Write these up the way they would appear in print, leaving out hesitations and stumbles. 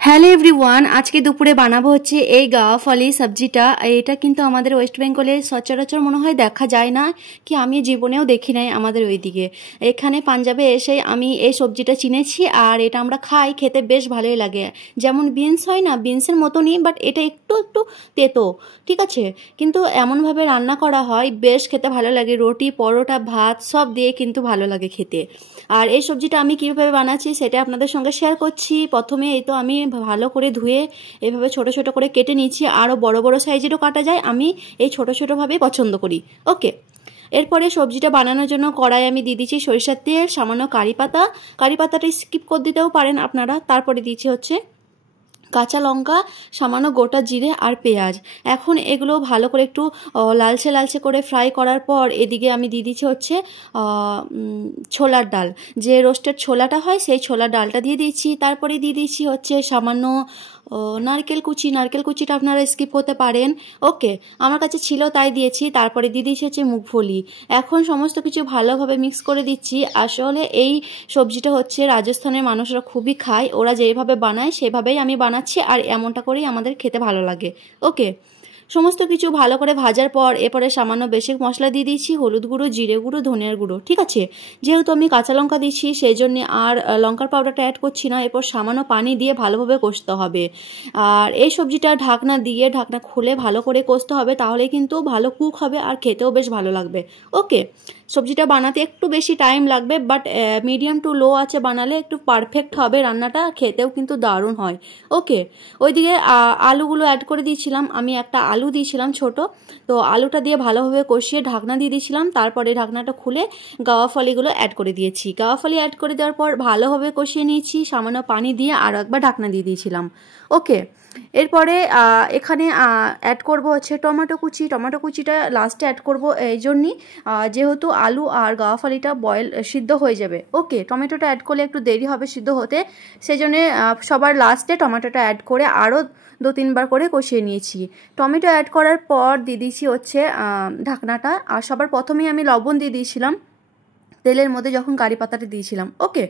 Hello everyone, আজকে দুপুরে বানাবো হচ্ছে এই গাওয়া ফলি সবজিটা। এটা কিন্তু আমাদের ওয়েস্ট বেঙ্গলে সচরাচর মনে হয় দেখা যায় না, কি আমি জীবনেও দেখি নাই আমাদের ওইদিকে। এখানে পাঞ্জাবে এসে আমি এই সবজিটা চিনেছি, আর এটা আমরা খাই, খেতে বেশ ভালোই লাগে। যেমন বিনস হয় না, বিনসের মতনই, বাট এটা একটু একটু তেতো, ঠিক আছে, কিন্তু এমনভাবে রান্না করা হয় বেশ খেতে ভালো লাগে। রুটি, পরোটা, ভাত সব দিয়ে কিন্তু ভালো লাগে খেতে। আর এই সবজিটা আমি কীভাবে বানাচ্ছি সেটা আপনাদের সঙ্গে শেয়ার করছি। প্রথমে এই তো আমি ভালো করে ধুয়ে এভাবে ছোট ছোট করে কেটে নিচ্ছি। আরও বড় বড় সাইজেরও কাটা যায়, আমি এই ছোট ছোটোভাবেই পছন্দ করি। ওকে, এরপরে সবজিটা বানানোর জন্য কড়াই আমি দিয়ে দিচ্ছি সরিষার তেল, সামান্য কারি পাতাটা স্কিপ করে দিতেও পারেন আপনারা। তারপরে দিচ্ছি হচ্ছে কাঁচা লঙ্কা, সামান্য গোটা জিরে আর পেঁয়াজ। এখন এগুলো ভালো করে একটু লালচে লালচে করে ফ্রাই করার পর এদিকে আমি দিয়ে দিচ্ছি হচ্ছে ছোলার ডাল, যে রোস্টেড ছোলাটা হয় সেই ছোলার ডালটা দিয়ে দিচ্ছি। তারপরে দিয়ে দিচ্ছি হচ্ছে সামান্য নারকেল কুচিটা আপনারা স্কিপ করতে পারেন। ওকে, আমার কাছে ছিল তাই দিয়েছি। তারপরে দিয়ে দিচ্ছি হচ্ছে মুগফলি। এখন সমস্ত কিছু ভালোভাবে মিক্স করে দিচ্ছি। আসলে এই সবজিটা হচ্ছে রাজস্থানের মানুষরা খুবই খায়, ওরা যেভাবে বানায় সেভাবেই আমি বানাচ্ছি, আর এমনটা করেই আমাদের খেতে ভালো লাগে। ওকে, সমস্ত কিছু ভালো করে ভাজার পর এরপরে সামান্য বেসিক মশলা দিয়ে দিচ্ছি, হলুদ গুঁড়ো, জিরে গুঁড়ো, ধনিয়ার গুঁড়ো, ঠিক আছে। যেহেতু আমি কাঁচা লঙ্কা দিচ্ছি সেই জন্য আর লঙ্কার পাউডারটা অ্যাড করছি না। এরপর সামান্য পানি দিয়ে ভালোভাবে কষতে হবে। আর এই সবজিটা ঢাকনা খুলে ভালো করে কষতে হবে, তাহলে কিন্তু ভালো কুক হবে আর খেতেও বেশ ভালো লাগবে। ওকে, সবজিটা বানাতে একটু বেশি টাইম লাগবে, বাট মিডিয়াম টু লো আছে বানালে একটু পারফেক্ট হবে রান্নাটা, খেতেও কিন্তু দারুণ হয়। ওকে, ওইদিকে আলুগুলো অ্যাড করে দিয়েছিলাম, আমি একটা আলু দিয়েছিলাম ছোট, তো আলুটা দিয়ে ভালোভাবে কষিয়ে ঢাকনা দিয়ে দিয়েছিলাম। তারপরে ঢাকনাটা খুলে গাওয়া ফলিগুলো অ্যাড করে দিয়েছি। গাওয়া ফলি অ্যাড করে দেওয়ার পর ভালোভাবে কষিয়ে নিয়েছি, সামান্য পানি দিয়ে আরও একবার ঢাকনা দিয়ে দিয়েছিলাম। ওকে, এরপরে এখানে অ্যাড করব হচ্ছে টমেটো কুচিটা লাস্টে অ্যাড করব এই জন্যই, যেহেতু আলু আর গাওয়া ফলিটা সিদ্ধ হয়ে যাবে। ওকে, টমেটোটা অ্যাড করলে একটু দেরি হবে সিদ্ধ হতে, সেই জন্যে সবার লাস্টে টমেটোটা অ্যাড করে আরও 2-3 বার করে কষিয়ে নিয়েছি। টমেটো অ্যাড করার পর দিয়ে দিয়েছি হচ্ছে ঢাকনাটা। আর সবার প্রথমেই আমি লবণ দিয়ে দিয়েছিলাম তেলের মধ্যে যখন কারি পাতাটা দিয়েছিলাম। ওকে,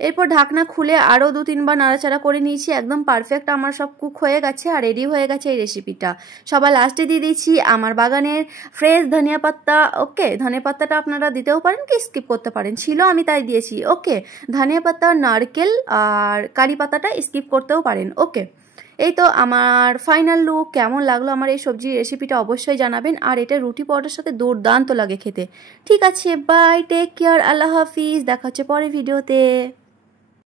এরপর ঢাকনা খুলে আরও 2-3 বার নাড়াচাড়া করে নিয়েছি। একদম পারফেক্ট আমার সব কুক হয়ে গেছে আর রেডি হয়ে গেছে এই রেসিপিটা। সবার লাস্টে দিয়ে দিয়েছি আমার বাগানের ফ্রেশ ধনিয়া পাতা। ওকে, ধনিয়া পাতাটা আপনারা দিতেও পারেন কি স্কিপ করতে পারেন, ছিল আমি তাই দিয়েছি। ওকে, ধনিয়া পাতা, নারকেল আর কারি পাতাটা স্কিপ করতেও পারেন। ওকে, এই তো আমার ফাইনাল লুক। কেমন লাগলো আমার এই সবজি রেসিপিটা অবশ্যই জানাবেন, আর এটা রুটি পরোটার সাথে দুর্দান্ত লাগে খেতে। ঠিক আছে, বাই, টেক কেয়ার, আল্লাহ হাফিজ, দেখা হচ্ছে পরের ভিডিওতে।